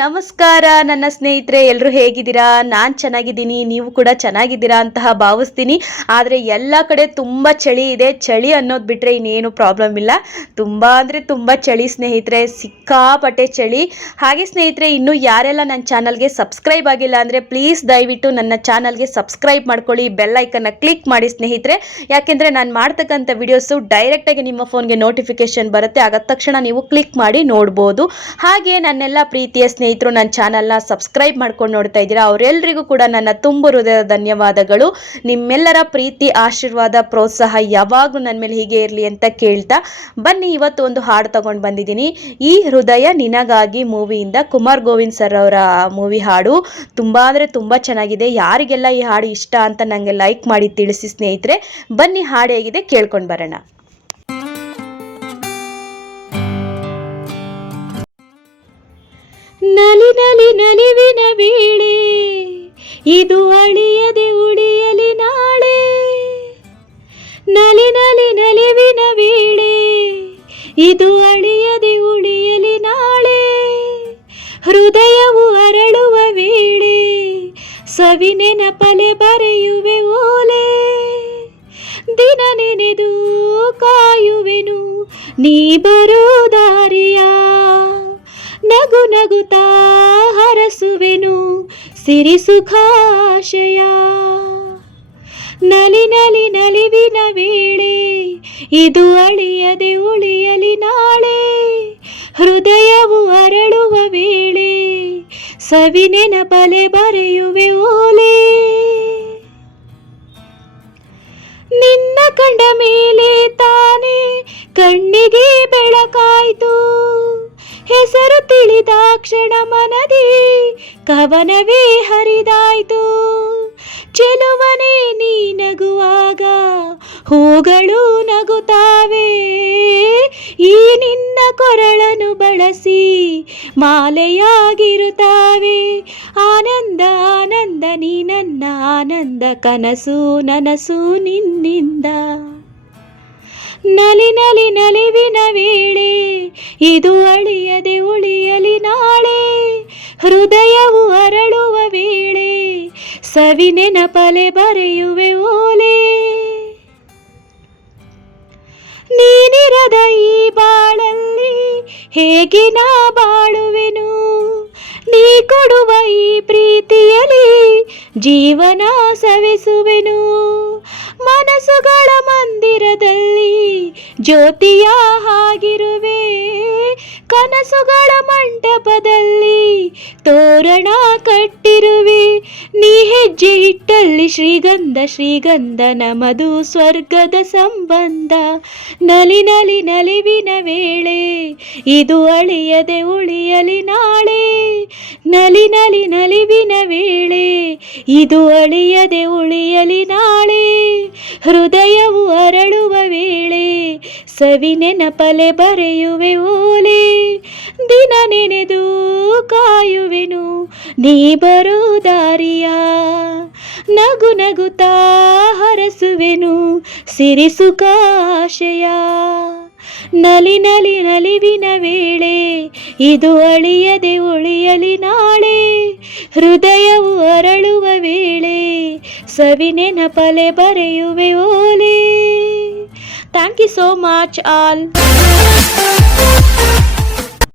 ನಮಸ್ಕಾರ ನನ್ನ ಸ್ನೇಹಿತರೆ, ಎಲ್ಲರೂ ಹೇಗಿದ್ದೀರಾ? ನಾನು ಚೆನ್ನಾಗಿದ್ದೀನಿ, ನೀವು ಕೂಡ ಚೆನ್ನಾಗಿದ್ದೀರಾ ಅಂತಹ ಭಾವಿಸ್ತೀನಿ. ಆದರೆ ಎಲ್ಲ ಕಡೆ ತುಂಬ ಚಳಿ ಇದೆ. ಚಳಿ ಅನ್ನೋದು ಬಿಟ್ಟರೆ ಇನ್ನೇನು ಪ್ರಾಬ್ಲಮ್ ಇಲ್ಲ. ತುಂಬ ಅಂದರೆ ತುಂಬ ಚಳಿ ಸ್ನೇಹಿತರೆ, ಸಿಕ್ಕಾಪಟ್ಟೆ ಚಳಿ. ಹಾಗೆ ಸ್ನೇಹಿತರೆ, ಇನ್ನೂ ಯಾರೆಲ್ಲ ನನ್ನ ಚಾನಲ್ಗೆ ಸಬ್ಸ್ಕ್ರೈಬ್ ಆಗಿಲ್ಲ ಅಂದರೆ ಪ್ಲೀಸ್ ದಯವಿಟ್ಟು ನನ್ನ ಚಾನಲ್ಗೆ ಸಬ್ಸ್ಕ್ರೈಬ್ ಮಾಡ್ಕೊಳ್ಳಿ, ಬೆಲ್ ಐಕನ್ನ ಕ್ಲಿಕ್ ಮಾಡಿ ಸ್ನೇಹಿತರೆ. ಯಾಕೆಂದರೆ ನಾನು ಮಾಡ್ತಕ್ಕಂಥ ವಿಡಿಯೋಸು ಡೈರೆಕ್ಟಾಗಿ ನಿಮ್ಮ ಫೋನ್ಗೆ ನೋಟಿಫಿಕೇಶನ್ ಬರುತ್ತೆ. ಆಗ ತಕ್ಷಣ ನೀವು ಕ್ಲಿಕ್ ಮಾಡಿ ನೋಡ್ಬೋದು. ಹಾಗೆ ನನ್ನೆಲ್ಲ ಪ್ರೀತಿಯ ಸ್ನೇಹಿತರು ನನ್ನ ಚಾನಲ್ನ ಸಬ್ಸ್ಕ್ರೈಬ್ ಮಾಡ್ಕೊಂಡು ನೋಡ್ತಾ ಇದ್ದೀರಾ, ಅವರೆಲ್ಲರಿಗೂ ಕೂಡ ನನ್ನ ತುಂಬು ಹೃದಯದ ಧನ್ಯವಾದಗಳು. ನಿಮ್ಮೆಲ್ಲರ ಪ್ರೀತಿ, ಆಶೀರ್ವಾದ, ಪ್ರೋತ್ಸಾಹ ಯಾವಾಗಲೂ ನನ್ನ ಮೇಲೆ ಹೀಗೆ ಇರಲಿ ಅಂತ ಕೇಳ್ತಾ ಬನ್ನಿ, ಇವತ್ತು ಒಂದು ಹಾಡು ತಗೊಂಡು ಬಂದಿದ್ದೀನಿ. ಈ ಹೃದಯ ನಿನಗಾಗಿ ಮೂವಿಯಿಂದ ಕುಮಾರ್ ಗೋವಿಂದ್ ಸರ್ ಅವರ ಮೂವಿ ಹಾಡು. ತುಂಬ ಅಂದರೆ ತುಂಬ ಚೆನ್ನಾಗಿದೆ. ಯಾರಿಗೆಲ್ಲ ಈ ಹಾಡು ಇಷ್ಟ ಅಂತ ನನಗೆ ಲೈಕ್ ಮಾಡಿ ತಿಳಿಸಿ ಸ್ನೇಹಿತರೆ. ಬನ್ನಿ, ಹಾಡು ಹೇಗಿದೆ ಕೇಳ್ಕೊಂಡು ಬರೋಣ. ನಲಿ ನಲಿ ನಲಿವಿನ ವೇಳೆ ಇದು ಅಳಿಯದೆ ಉಳಿಯಲಿ ನಾಳೆ. ನಲಿ ನಲಿ ನಲಿವಿನ ವೇಳೆ ಇದು ಅಳಿಯದೆ ಉಳಿಯಲಿ ನಾಳೆ. ಹೃದಯವು ಅರಳುವ ವೇಳೆ ಸವಿ ನೆನಪಲೆ ಬರೆಯುವೆ ಓಲೆ. ದಿನ ನೆನೆದು ಕಾಯುವೆನು ನೀ ಬರೋ ದಾರಿಯ. ನಗು ನಗುತ್ತಾ ಹರಸುವೆನು ಸಿರಿ ಸುಖಾಶಯ. ನಲಿ ನಲಿ ನಲಿವಿನ ವೇಳೆ ಇದು ಅಳಿಯದೆ ಉಳಿಯಲಿ ನಾಳೆ. ಹೃದಯವು ಅರಳುವ ವೇಳೆ ಸವಿ ನೆನಪಲೆ ಬರೆಯುವೆ ಓಲೆ. ನಿನ್ನ ಕಂಡ ಮೇಲೆ ತಾನೇ ಕಣ್ಣಿಗೆ ಬೆಳಕಾಯ್ತು. ಹೆಸರು ತಿಳಿದ ಕ್ಷಣ ಮನದಿ ಕವನವೇ ಹರಿದಾಯ್ತು. ಚೆಲುವನೇ ನೀ ನಗುವಾಗ ಹೂಗಳು ನಗುತ್ತಾವೆ. ಈ ನಿನ್ನ ಕೊರಳನ್ನು ಬಳಸಿ ಮಾಲೆಯಾಗಿರುತ್ತಾವೆ. ಆನಂದ ಆನಂದ ನೀ ನನ್ನ ಆನಂದ, ಕನಸು ನನಸು ನಿನ್ನಿಂದ. ನಲಿ ನಲಿ ನಲಿವಿನ ವೇಳೆ ಇದು ಅಳಿಯದೆ ಉಳಿಯಲಿ ನಾಳೆ. ಹೃದಯವು ಅರಳುವ ವೇಳೆ ಸವಿ ನೆನಪಲೆ ಬರೆಯುವೆ ಓಲೆ. ನೀನಿರದ ಈ ಬಾಳಲ್ಲಿ ಹೇಗೆ ನಾ ಬಾಳುವೆನು. ನೀ ಕೊಡುವ ಈ ಪ್ರೀತಿಯಲ್ಲಿ ಜೀವನ ಸವೆಸುವೆನು. ಮನಸ್ಸುಗಳ ಮಂದಿರದಲ್ಲಿ ಜ್ಯೋತಿಯ ಹಾಗಿರುವೆ. ಕನಸುಗಳ ಮಂಟಪದಲ್ಲಿ ತೋರಣ ಕಟ್ಟಿರುವೆ. ನೀ ಹೆಜ್ಜೆ ಇಟ್ಟಲ್ಲಿ ಶ್ರೀಗಂಧ ಶ್ರೀಗಂಧ, ನಮದು ಸ್ವರ್ಗದ ಸಂಬಂಧ. ನಲಿ ನಲಿ ನಲಿವಿನ ವೇಳೆ ಇದು ಅಳಿಯದೆ ಉಳಿಯಲಿ ನಾಳೆ. ನಲಿ ನಲಿ ನಲಿವಿನ ವೇಳೆ ಇದು ಅಳಿಯದೆ ಉಳಿಯಲಿ ನಾಳೆ. ಹೃದಯವು ಅರಳುವ ವೇಳೆ ಸವಿ ನೆನಪಲೆ ಬರೆಯುವೆ ಓಲೆ. ದಿನ ನೆನೆದು ಕಾಯುವೆನು ನೀ ಬರೋ ದಾರಿಯ. ನಗು ನಗುತ್ತಾ ಹರಸುವೆನು ಸಿರಿ ಸುಖಾಶಯ. ನಲಿ ನಲಿ ನಲಿವಿನ ವೇಳೆ ಇದು ಅಳಿಯದೆ ಉಳಿಯಲಿ ನಾಳೆ. ಹೃದಯವು ಅರಳುವ ವೇಳೆ ಸವಿ ನೆನಪಲೆ ಬರೆಯುವೆ ಓಲೆ. Thank you so much all.